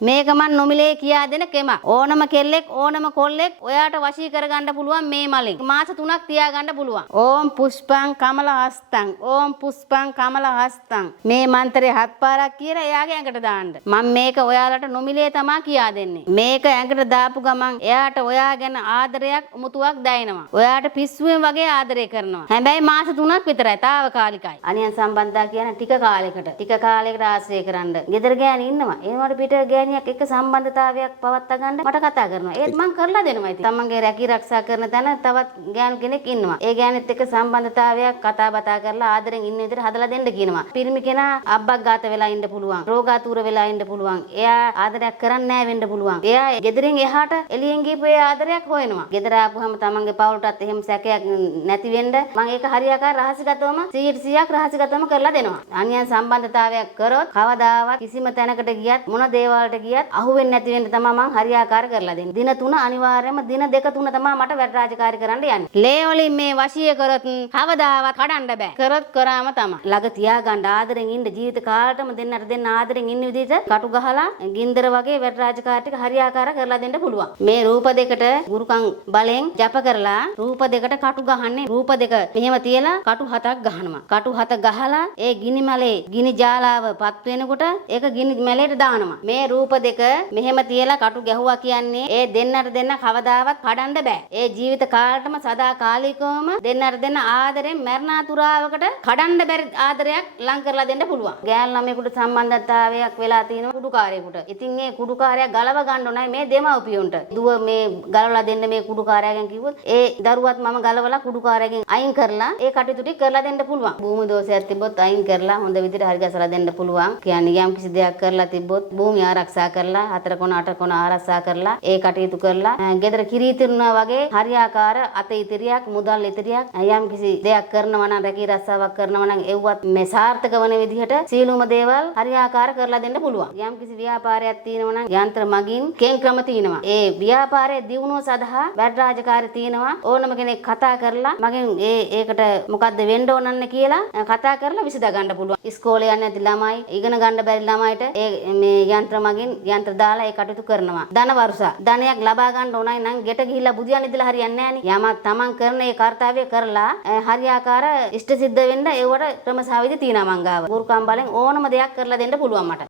මේක මන් නොමිලේ කියා දෙන කෙම. ඕනම කෙල්ලෙක් ඕනම කොල්ලෙක් ඔයාට වශී කරගන්න පුළුවන් මේ මලෙන්. මාස 3ක් තියාගන්න පුළුවන්. ඕම් පුෂ්පං කමල හස්තං. ඕම් පුෂ්පං කමල හස්තං. මේ මන්ත්‍රය 7 පාරක් කියලා එයාගේ ඇඟට දාන්න. මම මේක ඔයාලට නොමිලේ තමා කියා දෙන්නේ. මේක ඇඟට දාපු ගමන් එයාට ඔයා ගැන ආදරයක් උමුතුවක් දැනෙනවා. ඔයාට පිස්සුවෙන් වගේ ආදරය කරනවා. හැබැයි මාස 3ක් විතරයි తాවකාලිකයි. අනියන් සම්බන්ධතා කියන ටික කාලයකට. ටික කාලයකට ආශ්‍රය කරන්න. ගෙදර ගෑණි ඉන්නවා. ඒනවට පිට ගෑණියක් එක්ක සම්බන්ධතාවයක් පවත්වා ගන්න මට කතා කරනවා. ඒත් මං කරලා දෙනවා ඉතින්. තමන්ගේ රැකී ආරක්ෂා කරන තැන තවත් ගෑනු කෙනෙක් ඉන්නවා. ඒ ගෑනිත් එක්ක සම්බන්ධතාවයක් කතා බතා කරලා ආදරෙන් ඉන්න විදිහට හදලා දෙන්න කියනවා. පිරිමි කෙනා අබ්බග්ඝාත වෙලා ඉන්න පුළුවන්. රෝගාතුර වෙලා ඉන්න පුළුවන්. එයා ආදරයක් කරන්නේ නැහැ වෙන්න පුළුවන්. එයා ගෙදරින් එහාට එළියෙන් ගිහපු ඒ ආදරයක් හොයනවා. ගෙදර ආපුවම තමන්ගේ පවුලටත් එහෙම සැකයක් නැති වෙන්න මම ඒක හරියාකාර රහසිගතවම 100%ක් රහසිගතවම කරලා දෙනවා. අන්‍යයන් සම්බන්ධතාවයක් කරොත් කවදාවත් කිසිම තැනකට ගියත් මොන දේවල්ට ගියත් අහුවෙන්නේ නැති වෙන්න තමයි මම හරියාකාර කරලා දෙන්නේ. දින 3 අනිවාර්යයෙන්ම දින 2-3 තමයි මට වැඩ රාජකාරී කරන්න යන්නේ. ලේ වලින් මේ වශීය කරොත් කවදාවත් කඩන්න බෑ. කරොත් කරාම තමයි. ළඟ තියාගන්න ආදරෙන් ඉන්න ජීවිත කාලෙටම දෙන්නට දෙන්න ආදරෙන් ඉන්න විදිහට කටු ගහලා ගින්දර වගේ වැඩ රාජකාරී ටික හරියාකාර කරලා දෙන්න පුළුවන්. මේ රූප දෙකට ගුරුකම් බලෙන් ජප කරලා රූප දෙකට කටු ගහන්නේ රූප දෙක මෙහෙම තියලා කටු 7ක් ගහනවා. කටු 7 ගහලා ඒ ගිනි මලේ ගිනි ජාලාව පත් වෙනකොට ඒක ගිනි මැලේට දානවා. මේ රූප දෙක මෙහෙම තියලා කටු ගැහුවා කියන්නේ ඒ දෙන්නට දෙන්න කවදාවත් කඩන්න බෑ. ඒ ජීවිත කාලෙටම සදාකාලිකවම දෙන්නට දෙන්න ආදරෙන් මරණාතුරාවකට කඩන්න බැරි ආදරයක් ලං කරලා දෙන්න පුළුවන්. ගෑල් ළමයෙකුට සම්බන්ධතාවයක් වෙලා තියෙනවා කුඩුකාරයෙකුට. ඉතින් ඒ කුඩුකාරයා ගලව ගන්න ඕනයි මේ දෙමව්පියොන්ට. දුව මේ ගලවලා දෙන්න මේ කුඩුකාරයාගෙන් කිව්වොත් ඒ දරුවත් මම ගලවලා කුඩුකාරයාගෙන් අයින් කරලා ඒ කටයුතු ටික කරලා දෙන්න පුළුවන්. භූමි දෝෂයක් තිබ්බොත් අයින් කරලා හොඳ විදිහට හරි ගසලා දෙන්න පුළුවන්. කියන්නේ යම් කිසි දෙයක් කරලා තිබ්බොත් භූමි ආරක්ෂා කරලා 4 කොන 8 කොන ආරක්ෂා කරලා ඒ කටයුතු කරලා ගෙදර කිරීතිරුණා වගේ හරියාකාර අත ඉතිරියක් මුදල් ඉතිරියක් යම් කිසි දෙයක් කරනවා නම් රැකී රස්සාවක් කරනවා නම් එව්වත් මේ සාර්ථක වන විදිහට සීලුම දේවල් හරියාකාර කරලා දෙන්න පුළුවන්. යම් කිසි ව්‍යාපාරයක් තියෙනවා නම් යන්ත්‍ර මගින් කේන් ක්‍රම තියෙනවා. ඒ ව්‍යාපාරයේ දියුණුව සඳහා වැඩ රාජකාරී තියෙනවා. ඕනම කෙනෙක් කතා කරලා මගෙන් ඒකට මොකද්ද වෙන්න ඕනන්නේ කියලා කතා කරලා විසඳ ගන්න පුළුවන්. ඉස්කෝලේ යන්නේ නැති ළමයි ඉගෙන ගන්න බැරි ළමයිට මේ යන්ත්‍ර මගින් යන්ත්‍ර දාලා ඒ කටයුතු කරනවා. ධන වර්ෂා ධනයක් ලබා ගන්න ඕනයි නම් ගෙට ගිහිල්ලා බුදියන් ඉදලා හරියන්නේ නැහැ නේ. යමක් තමන් කරන ඒ කාර්යය කරලා හරියාකාර ඉෂ්ට සිද්ධ වෙන්න ඒවට ක්‍රමසාවිදි තියෙනවා මං ගාව. ගුරුකම් බලෙන් ඕනම දෙයක් කරලා දෙන්න පුළුවන් මට.